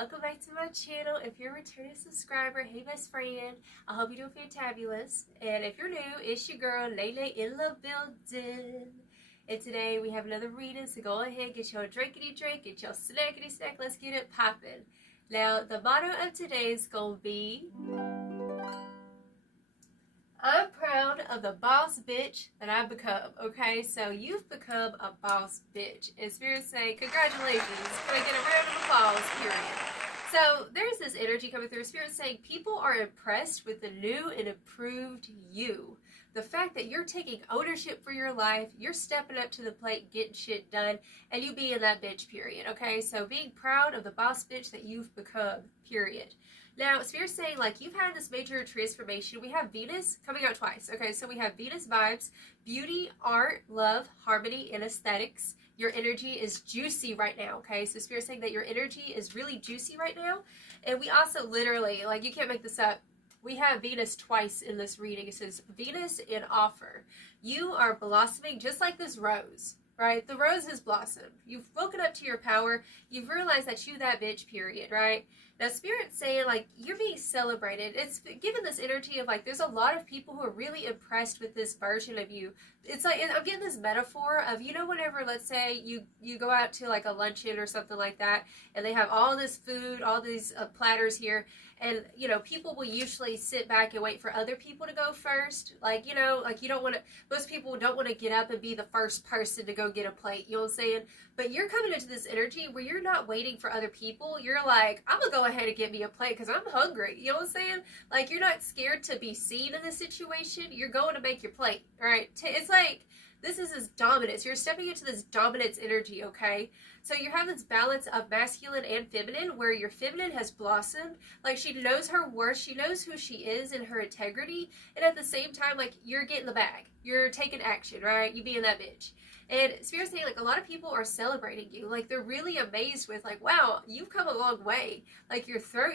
welcome back to my channel. If you're a returning subscriber, hey best friend, I hope you're doing fantabulous. And if you're new, it's your girl Lele in the building. And today we have another reading, so go ahead, get your drinkity drink, get your snackity snack, let's get it popping. Now, the motto of today is going to be, I'm proud of the boss bitch that I've become. Okay, so you've become a boss bitch. And Spirit saying, congratulations. Can I get a round of applause? Period. So there's this energy coming through. Spirit saying people are impressed with the new and improved you. The fact that you're taking ownership for your life, you're stepping up to the plate, getting shit done, and you being that bitch, period. Okay, so being proud of the boss bitch that you've become, period. Now, Spirit's saying, like, you've had this major transformation. We have Venus coming out twice. Okay, so we have Venus vibes, beauty, art, love, harmony, and aesthetics. Your energy is juicy right now, okay? So Spirit's saying that your energy is really juicy right now. And we also literally, like, you can't make this up, we have Venus twice in this reading. It says, Venus in offer. You are blossoming just like this rose. Right? The rose has blossomed. You've woken up to your power. You've realized that you that bitch, period, right? Now, Spirit's saying, like, you're being celebrated. It's given this energy of, like, there's a lot of people who are really impressed with this version of you. It's like, I'm getting this metaphor of, you know, whenever, let's say, you go out to, like, a luncheon or something like that, and they have all this food, all these platters here, and, you know, people will usually sit back and wait for other people to go first. Like, you know, like, you don't want to, most people don't want to get up and be the first person to go get a plate, you know what I'm saying? But you're coming into this energy where you're not waiting for other people. You're like, I'm going to go ahead and get me a plate because I'm hungry, you know what I'm saying? Like, you're not scared to be seen in this situation. You're going to make your plate, right? It's like, this is this dominance. You're stepping into this dominance energy, okay? So you have this balance of masculine and feminine where your feminine has blossomed. Like, she knows her worth. She knows who she is and her integrity. And at the same time, like, you're getting the bag. You're taking action, right? You being that bitch. And Spirit's saying, like, a lot of people are celebrating you. Like, they're really amazed with, like, wow, you've come a long way. Like, your throat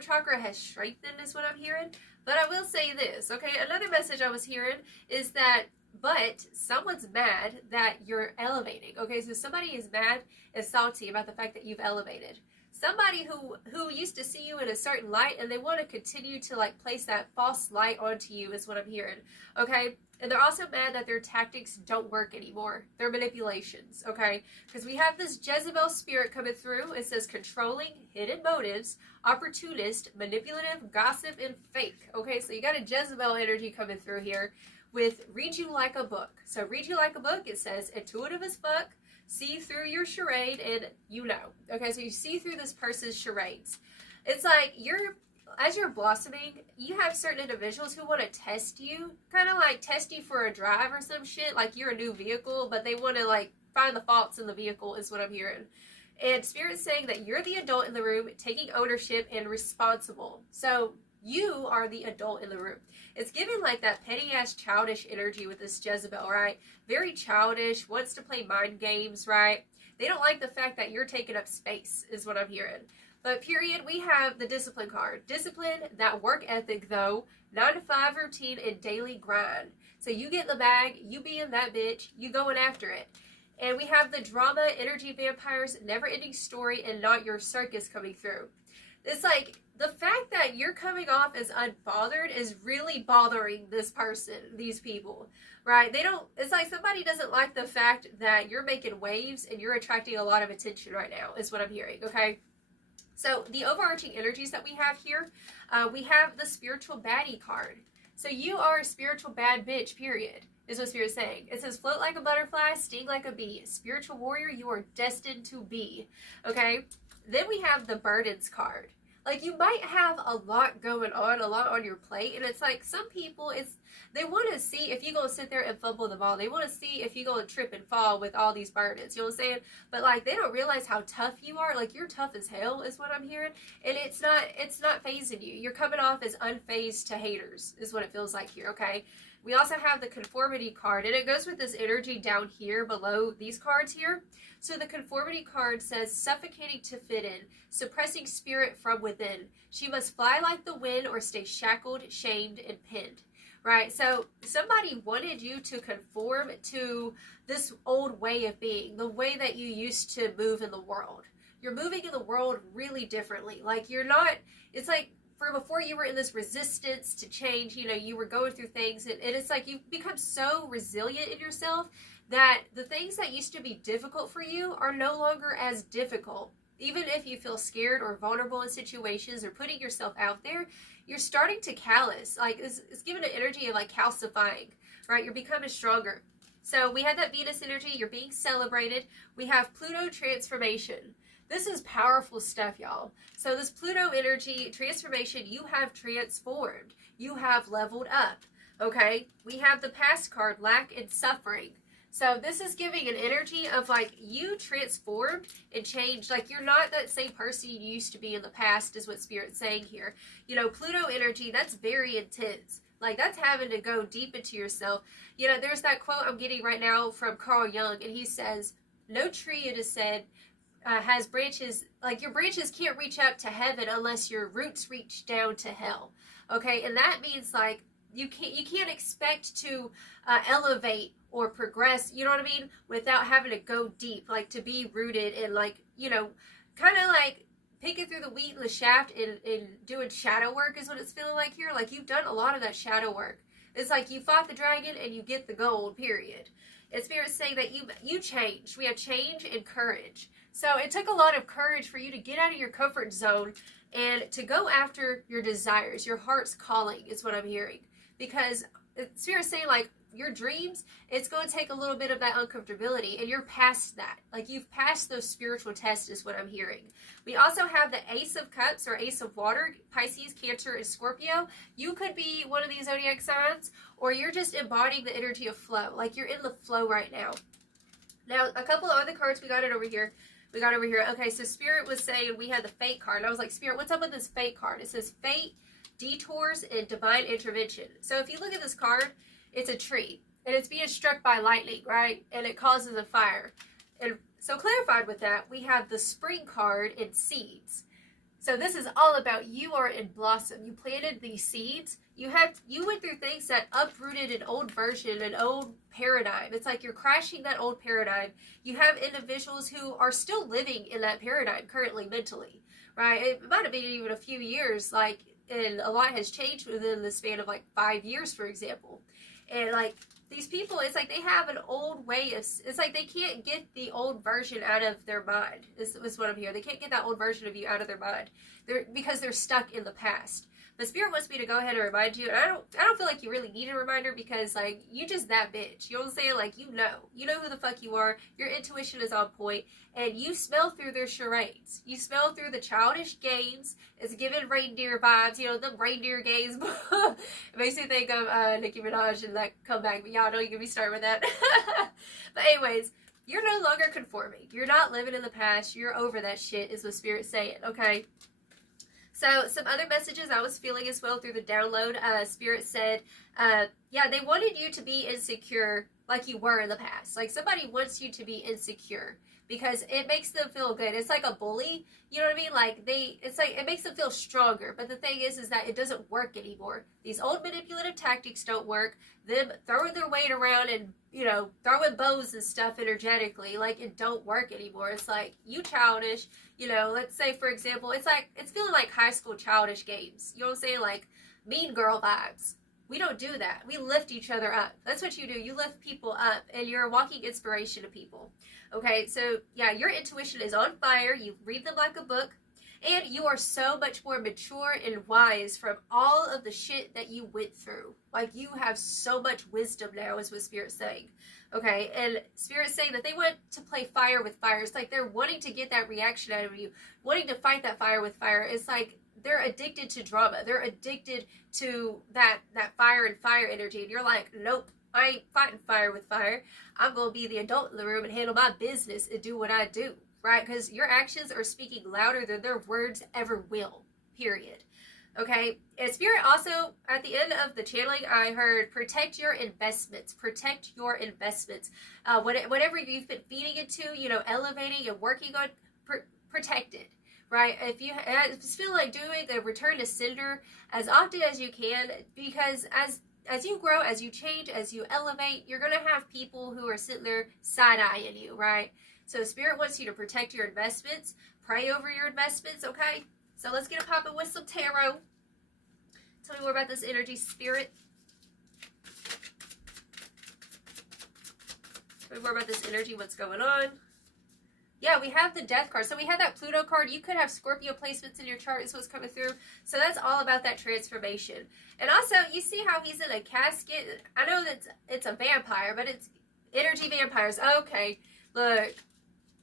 chakra has strengthened is what I'm hearing. But I will say this, okay? Another message I was hearing is that, but someone's mad that you're elevating. Okay, so somebody is mad and salty about the fact that you've elevated. Somebody who used to see you in a certain light and they want to continue to, like, place that false light onto you is what I'm hearing. Okay, and they're also mad that their tactics don't work anymore. They're manipulations, okay? Because we have this Jezebel spirit coming through. It says controlling, hidden motives, opportunist, manipulative, gossip, and fake. Okay, so you got a Jezebel energy coming through here with read you like a book. So read you like a book, it says intuitive as fuck, see through your charade, and you know. Okay, so you see through this person's charades. It's like as you're blossoming, you have certain individuals who want to test you, kind of like test you for a drive or some shit, like you're a new vehicle, but they want to, like, find the faults in the vehicle is what I'm hearing. And Spirit's saying that you're the adult in the room, taking ownership and responsible. So you are the adult in the room. It's giving, like, that petty-ass childish energy with this Jezebel, right? Very childish, wants to play mind games, right? They don't like the fact that you're taking up space, is what I'm hearing. But period, we have the discipline card. Discipline, that work ethic, though, 9-to-5 routine and daily grind. So you get in the bag, you being that bitch, you going after it. And we have the drama, energy vampires, never-ending story, and not your circus coming through. It's like, the fact that you're coming off as unbothered is really bothering this person, these people, right? It's like somebody doesn't like the fact that you're making waves and you're attracting a lot of attention right now, is what I'm hearing, okay? So the overarching energies that we have here, we have the spiritual baddie card. So you are a spiritual bad bitch, period, is what Spirit's saying. It says, float like a butterfly, sting like a bee. Spiritual warrior, you are destined to be, okay? Then we have the burdens card. Like, you might have a lot going on, a lot on your plate, and it's like some people, they want to see if you're going to sit there and fumble the ball. They want to see if you're going to trip and fall with all these burdens, you know what I'm saying? But, like, they don't realize how tough you are. Like, you're tough as hell is what I'm hearing, and it's not phasing you. You're coming off as unfazed to haters is what it feels like here, okay? We also have the conformity card, and it goes with this energy down here below these cards here. So the conformity card says, suffocating to fit in, suppressing spirit from within. She must fly like the wind or stay shackled, shamed, and pinned. Right? So somebody wanted you to conform to this old way of being, the way that you used to move in the world. you're moving in the world really differently. Like you're not, it's like for before you were in this resistance to change, you know, you were going through things and it's like you've become so resilient in yourself that the things that used to be difficult for you are no longer as difficult. Even if you feel scared or vulnerable in situations or putting yourself out there, you're starting to callous. Like it's given an energy of like calcifying, right? You're becoming stronger. So we had that Venus energy. You're being celebrated. We have Pluto transformation. This is powerful stuff, y'all. So this Pluto energy transformation, you have transformed. You have leveled up, okay? We have the past card, lack and suffering. So this is giving an energy of like you transformed and changed. Like you're not that same person you used to be in the past is what Spirit's saying here. You know, Pluto energy, that's very intense. Like that's having to go deep into yourself. You know, there's that quote I'm getting right now from Carl Jung, and he says, no tree, it is said, has branches, like your branches can't reach up to heaven unless your roots reach down to hell. Okay, and that means like you can't expect to elevate or progress, you know what I mean, without having to go deep, like to be rooted in like, you know, kind of like picking through the wheat and the shaft and doing shadow work is what it's feeling like here. Like you've done a lot of that shadow work. It's like you fought the dragon and you get the gold, period. And Spirit's saying that you changed. We have change and courage. So it took a lot of courage for you to get out of your comfort zone and to go after your desires. Your heart's calling is what I'm hearing. Because Spirit's saying like your dreams, it's going to take a little bit of that uncomfortability, and you're past that. Like you've passed those spiritual tests is what I'm hearing. We also have the Ace of Cups or Ace of Water, Pisces, Cancer, and Scorpio. You could be one of these zodiac signs, or you're just embodying the energy of flow. Like you're in the flow right now. Now, a couple of other cards we got over here. Okay, so Spirit was saying we had the Fate card. And I was like, Spirit, what's up with this Fate card? It says Fate, Detours, and Divine Intervention. So if you look at this card, it's a tree, and it's being struck by lightning, right? And it causes a fire. And so clarified with that, we have the Spring card and seeds. So this is all about you are in blossom. You planted these seeds. You went through things that uprooted an old version, an old paradigm. It's like you're crashing that old paradigm. You have individuals who are still living in that paradigm currently mentally, right? It might have been even a few years, like, and a lot has changed within the span of like 5 years, for example. And like these people, it's like they have an old way of, it's like they can't get the old version out of their mind. This is what I'm hearing. They can't get that old version of you out of their mind. Because they're stuck in the past. But Spirit wants me to go ahead and remind you, and I don't feel like you really need a reminder because like you just that bitch. You know what I'm saying? Like you know who the fuck you are. Your intuition is on point, and you smell through their charades. You smell through the childish games. It's giving reindeer vibes. You know the reindeer games. It makes me think of Nicki Minaj and that comeback. But y'all don't get me started with that. But anyways, you're no longer conforming. You're not living in the past. You're over that shit. Is what Spirit's saying. Okay. So some other messages I was feeling as well through the download, Spirit said, yeah, they wanted you to be insecure like you were in the past. Like somebody wants you to be insecure because it makes them feel good. It's like a bully, you know what I mean? Like it's like, it makes them feel stronger. But the thing is that it doesn't work anymore. These old manipulative tactics don't work. Them throwing their weight around and, you know, throwing bows and stuff energetically, like it don't work anymore. It's like, you childish, you know, let's say for example, it's like, it's feeling like high school childish games. You know what I'm saying? Like mean girl vibes. We don't do that. We lift each other up. That's what you do. You lift people up and you're a walking inspiration to people. Okay, so yeah, your intuition is on fire. You read them like a book. And you are so much more mature and wise from all of the shit that you went through. Like you have so much wisdom now is what Spirit's saying. Okay, and Spirit's saying that they want to play fire with fire. It's like they're wanting to get that reaction out of you. Wanting to fight that fire with fire. It's like they're addicted to drama. They're addicted to that fire and fire energy. And you're like, nope, I ain't fighting fire with fire. I'm going to be the adult in the room and handle my business and do what I do. Right? Because your actions are speaking louder than their words ever will. Period. Okay? And Spirit also, at the end of the channeling, I heard protect your investments. Protect your investments. Whatever you've been feeding into, you know, elevating and working on, protect it. Right? If you feel like doing the return to sender as often as you can, because as you grow, as you change, as you elevate, you're going to have people who are sitting there side-eyeing you, right? So Spirit wants you to protect your investments, pray over your investments, okay? So let's get it popping with some tarot. Tell me more about this energy, Spirit. Tell me more about this energy, what's going on. Yeah, we have the Death card. So we have that Pluto card. You could have Scorpio placements in your chart is what's coming through. So that's all about that transformation. And also, you see how he's in a casket? I know that it's a vampire, but it's energy vampires. Okay, look.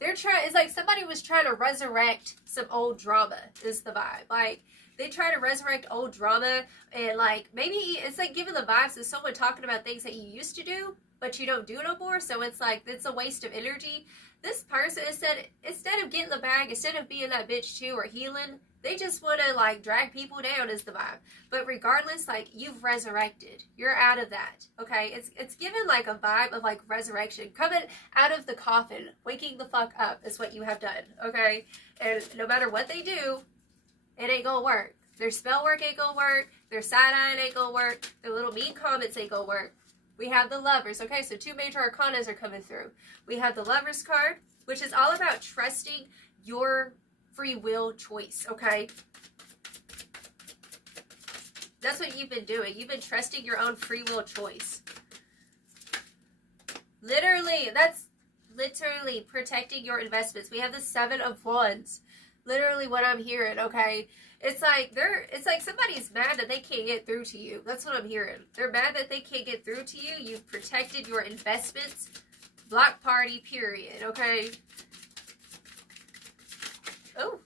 It's like somebody was trying to resurrect some old drama is the vibe. Like, they try to resurrect old drama, and like, maybe it's like giving the vibes of someone talking about things that you used to do, but you don't do no more. So it's like, it's a waste of energy. This person instead of getting the bag, instead of being that bitch too or healing, they just want to like drag people down is the vibe. But regardless, like, you've resurrected. You're out of that. Okay? It's given like a vibe of like resurrection. Coming out of the coffin, waking the fuck up is what you have done. Okay? And no matter what they do, it ain't gonna work. Their spell work ain't gonna work. Their side-eye ain't gonna work. Their little mean comments ain't gonna work. We have the Lovers. Okay, so 2 major arcanas are coming through. We have the Lovers card, which is all about trusting your free will choice, okay? That's what you've been doing. You've been trusting your own free will choice. Literally, that's literally protecting your investments. We have the 7 of Wands. Literally what I'm hearing, okay? It's like somebody's mad that they can't get through to you. That's what I'm hearing. They're mad that they can't get through to you. You've protected your investments. Block party, period, okay? Oh,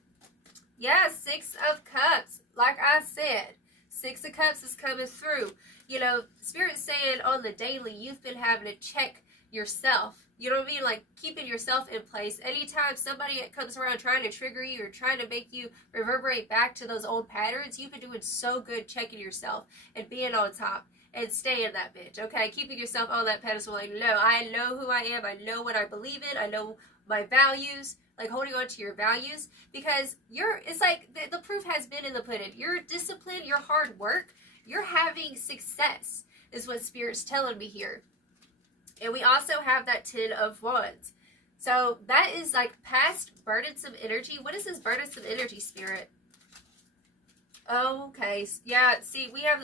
yeah, 6 of Cups. Like I said, 6 of Cups is coming through. You know, Spirit's saying on the daily, you've been having to check yourself. You know what I mean? Like, keeping yourself in place. Anytime somebody comes around trying to trigger you or trying to make you reverberate back to those old patterns, you've been doing so good checking yourself and being on top and staying that bitch, okay? Keeping yourself on that pedestal. Like, no, I know who I am. I know what I believe in. I know my values. Like, holding on to your values. Because it's like, the proof has been in the pudding. Your discipline, your hard work, you're having success is what Spirit's telling me here. And we also have that 10 of Wands. So that is like past burdensome energy. What is this burdensome energy, Spirit? Okay. Yeah, see, we have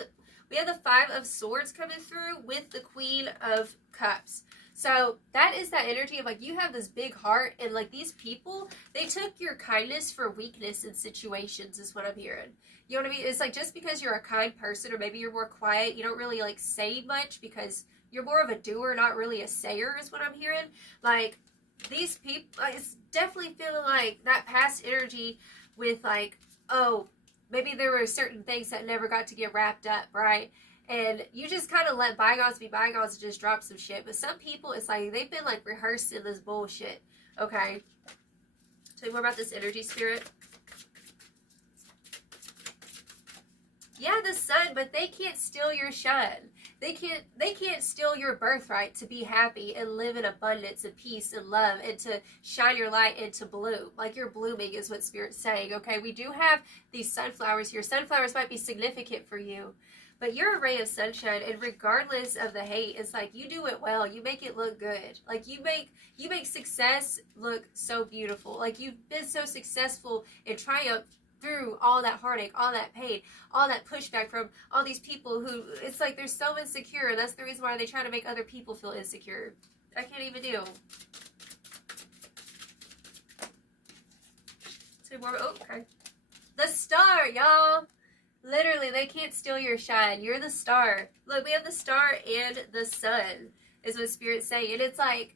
the 5 of Swords coming through with the Queen of Cups. So that is that energy of like, you have this big heart, and like these people, they took your kindness for weakness in situations is what I'm hearing. You know what I mean? It's like, just because you're a kind person, or maybe you're more quiet, you don't really like say much because you're more of a doer, not really a sayer is what I'm hearing. Like, these people, it's definitely feeling like that past energy with like, oh, maybe there were certain things that never got to get wrapped up, right? And you just kind of let bygones be bygones and just drop some shit. But some people, it's like they've been like rehearsing this bullshit, okay? Tell me more about this energy, Spirit. Yeah, the Sun, but they can't steal your shine. They can't steal your birthright to be happy and live in abundance and peace and love and to shine your light and to bloom. Like, you're blooming is what Spirit's saying, okay? We do have these sunflowers here. Sunflowers might be significant for you, but you're a ray of sunshine, and regardless of the hate, it's like you do it well. You make it look good. Like, you make success look so beautiful. Like, you've been so successful in triumph through all that heartache, all that pain, all that pushback from all these people who, it's like they're so insecure, and that's the reason why they try to make other people feel insecure. I can't even deal. Two more. Oh, okay. The Star, y'all. Literally, they can't steal your shine. You're the star. Look, we have the Star and the Sun, is what Spirit's saying. And it's like,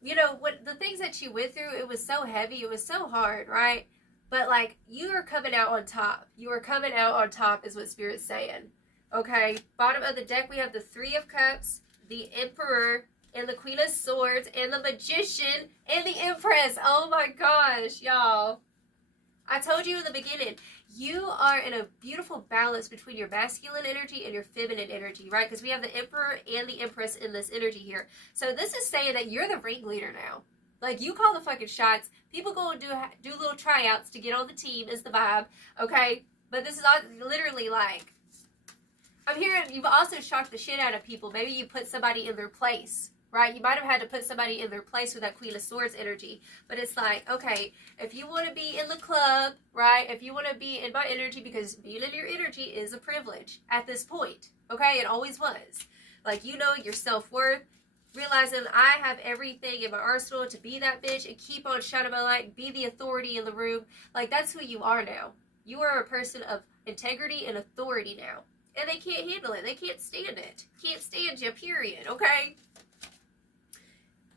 you know, what the things that you went through, it was so heavy, it was so hard, right? But, like, you are coming out on top. You are coming out on top is what Spirit's saying. Okay? Bottom of the deck, we have the 3 of Cups, the Emperor, and the Queen of Swords, and the Magician, and the Empress. Oh, my gosh, y'all. I told you in the beginning, you are in a beautiful balance between your masculine energy and your feminine energy, right? Because we have the Emperor and the Empress in this energy here. So this is saying that you're the ringleader now. Like, you call the fucking shots. People go and do little tryouts to get on the team is the vibe, okay? But this is literally like, I'm hearing you've also shocked the shit out of people. Maybe you put somebody in their place, right? You might have had to put somebody in their place with that Queen of Swords energy. But it's like, okay, if you want to be in the club, right? If you want to be in my energy, because being in your energy is a privilege at this point, okay? It always was. Like, you know your self-worth, realizing I have everything in my arsenal to be that bitch and keep on shining my light, be the authority in the room. Like, that's who you are now. You are a person of integrity and authority now. And they can't handle it. They can't stand it. Can't stand you, period, okay?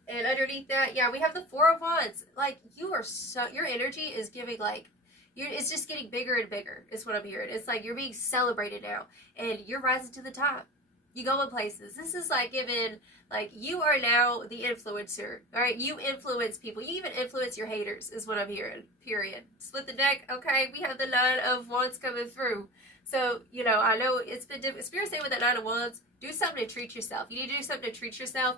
And underneath that, yeah, we have the Four of Wands. Like, you are so, your energy is giving, like, it's just getting bigger and bigger, is what I'm hearing. It's like you're being celebrated now, and you're rising to the top. You go in places. This is like giving, like, you are now the influencer, all right? You influence people. You even influence your haters, is what I'm hearing, period. Split the deck, okay? We have the Nine of Wands coming through. So, you know, I know it's been different. Spirit saying with that Nine of Wands, do something to treat yourself. You need to do something to treat yourself,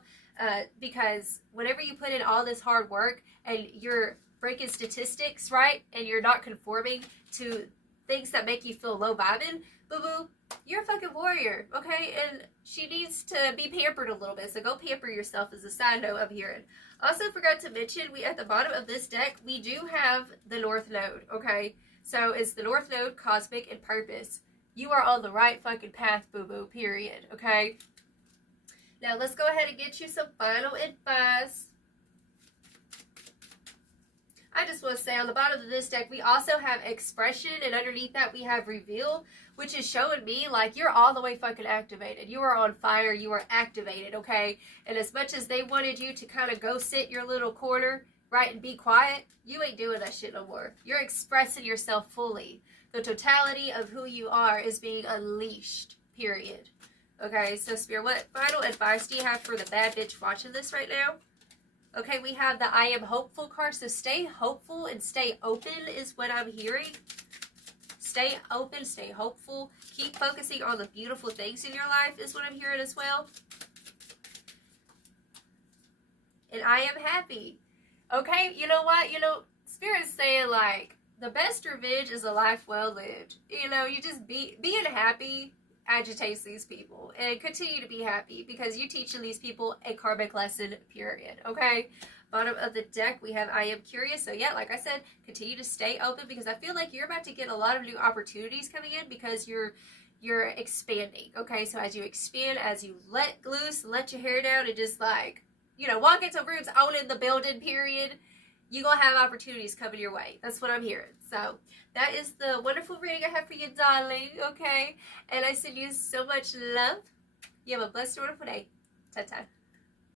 because whenever you put in all this hard work and you're breaking statistics, right, and you're not conforming to things that make you feel low vibing, boo-boo, you're a fucking warrior, okay? And she needs to be pampered a little bit, so go pamper yourself as a side note I'm hearing. Also forgot to mention, we at the bottom of this deck, we do have the North Node, okay? So it's the North Node, Cosmic, and Purpose. You are on the right fucking path, boo-boo, period, okay? Now, let's go ahead and get you some final advice. I just want to say on the bottom of this deck, we also have Expression, and underneath that we have Reveal, which is showing me like you're all the way fucking activated. You are on fire. You are activated, okay? And as much as they wanted you to kind of go sit your little corner, right, and be quiet, you ain't doing that shit no more. You're expressing yourself fully. The totality of who you are is being unleashed, period. Okay, so Spirit, what final advice do you have for the bad bitch watching this right now? Okay, we have the I Am Hopeful card, so stay hopeful and stay open is what I'm hearing. Stay open, stay hopeful. Keep focusing on the beautiful things in your life is what I'm hearing as well. And I am happy. Okay, you know what? You know, Spirit's saying, like, the best revenge is a life well lived. You know, you just being happy agitates these people, and continue to be happy because you're teaching these people a karmic lesson, period. Okay, bottom of the deck we have I Am Curious. So yeah, like I said, continue to stay open because I feel like you're about to get a lot of new opportunities coming in because you're expanding. Okay, so as you expand, as you let loose, let your hair down, and just, like, you know, walk into rooms, owning the building, period, you're going to have opportunities coming your way. That's what I'm hearing. So that is the wonderful reading I have for you, darling, okay? And I send you so much love. You have a blessed, wonderful day. Ta-ta.